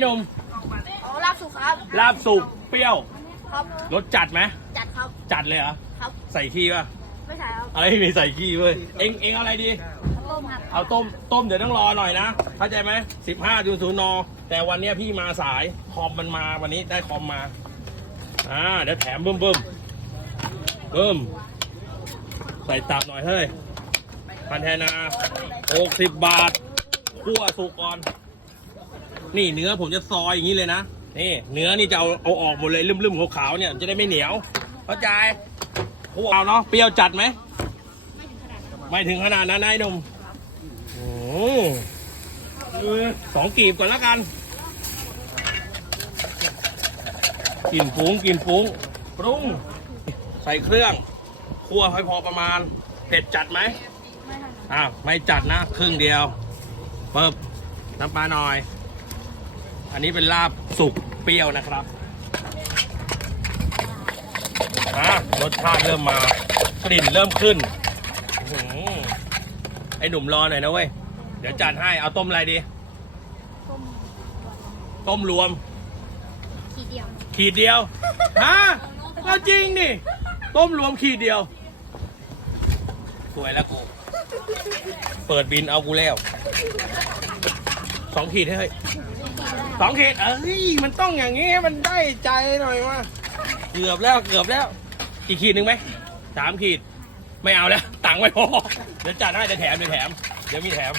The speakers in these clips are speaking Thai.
หนุ่มอ๋อลาบสุกครับ ลาบสุกเปรี้ยวครับ รสจัดไหมจัดครับ จัดเลยเหรอครับ ใส่ขี้ป่ะ ไม่ใช่ครับ อะไรไม่มีใส่ขี้เว้ย เอ็งเอ็งเอาอะไรดี ต้มครับ เอาต้ม ต้มเดี๋ยวต้องรอหน่อยนะ เข้าใจไหมสิบห้าจุดศูนย์น แต่วันเนี้ยพี่มาสาย คอมมันมาวันนี้ได้คอมมา อ่า เดี๋ยวแถมเบิ่มเบิ่มเบิ่มใส่ตับหน่อยเฮ้ยพันแทนาหกสิบบาท คั่วสุกก่อน นี่เนื้อผมจะซอยอย่างนี้เลยนะ นี่ เนื้อนี่จะเอาเอาออกหมดเลยลืมๆขาวๆเนี่ยจะได้ไม่เหนียว เข้าใจคั่วเอาเนาะเปรี้ยวจัดไหม ไม่ถึงขนาดนั้นนะไอ้หนุ่มโอ้โหสองกีบก่อนแล้วกันกินฟุ้งกินฟุ้งปรุง ใส่เครื่องคั่วให้พอประมาณเผ็ดจัดไหมไม่ใช่อ่าวไม่จัดนะ ครึ่งเดียวเปิบน้ำปลาหน่อย อันนี้เป็นลาบสุกเปรี้ยวนะครับอะรสชาติเริ่มมากลิ่นเริ่มขึ้นอื้อหือไอ้หนุ่มรอหน่อยนะเว้ย เดี๋ยวจัดให้เอาต้มอะไรดี ต้มต้มรวม ทีเดียวขีดเดียว ฮะก็จริงนี่ ต้มรวมขีดเดียว สวยแล้วกู เปิดบินเอากูแล้ว สองขีดให้เฮ้ย สองขีดเอ้ยมันต้องอย่างงี้ให้มันได้ใจหน่อยว่าเกือบแล้วเกือบแล้ว อีกขีดหนึ่งไหมสามขีด ไม่เอาแล้วตังค์ไม่พอเดี๋ยวจัดให้เดี๋ยวแถมเดี๋ยวแถมเดี๋ยวมีแถม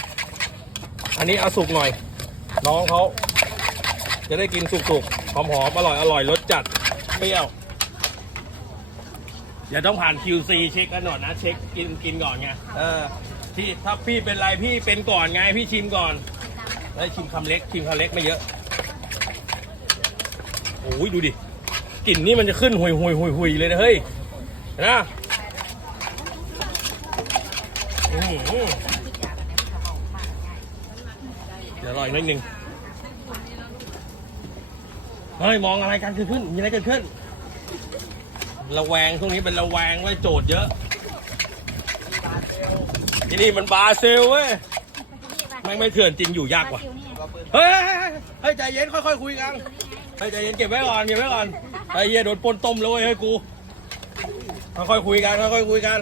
อันนี้เอาสุกหน่อย น้องเขาจะได้กินสุกๆหอมๆอร่อยอร่อยรสจัดเปรี้ยวเดี๋ยวต้องผ่าน QC เช็คกันหน่อยนะ เช็คกินกินก่อนไงเออที่ถ้าพี่เป็นไรพี่เป็นก่อนไง พี่ชิมก่อนแล้วชิมคำเล็กชิมคำเล็กไม่เยอะ โอ้ยดูดิกลิ่นนี่มันจะขึ้นหุยหุยหุยหุยเลยนะเฮ้ยนะเดี๋ยวรออีกนิดนึงเฮ้ยมองอะไรกันเกิดขึ้นมีอะไรเกิดขึ้นระแวงช่วงนี้เป็นระแวงไว้ยโจทย์เยอะที่นี่มันบราซิลเว้ยไม่ไม่เถื่อนจริงอยู่ยากกว่าเฮ้ยเฮ้ยเฮ้ยเฮ้ยใจเย็นค่อยๆคุยกัน เฮ้ยใจเย็นเก็บไว้ก่อนเก็บไว้ก่อนไอ้เหี้ยโดนปนต้มแล้วเว้ยเฮ้ยกูค่อยๆคุยกันค่อยๆคุยกัน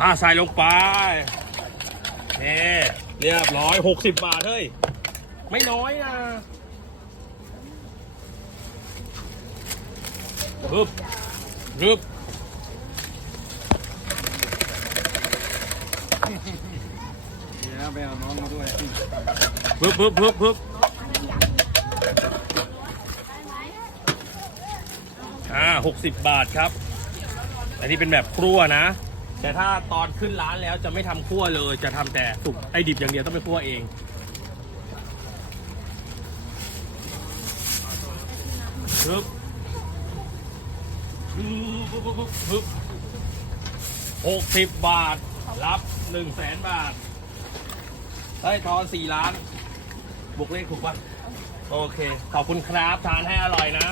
อ่าใส่ลงไปเน่เรียบร้อยหกสิบบาทเฮ้ยไม่น้อยนะปึ๊บปึ๊บเดี๋ยวไปเอาน้องมาด้วยปึ๊บปึ๊บปึ๊บปึ๊บ อ่าหกสิบบาทครับ อันนี้เป็นแบบครัวนะ แต่ถ้าตอนขึ้นร้านแล้วจะไม่ทำคั่วเลย จะทำแต่สุกไอ้ดิบอย่างเดียวต้องไปคั่วเองปึ๊บปึ๊บปึ๊บหกสิบบาท รับหนึ่งแสนบาทเฮ้ทอนสี่ล้าน บวกเลขถูกปะโอเค ขอบคุณครับ ทานให้อร่อยนะ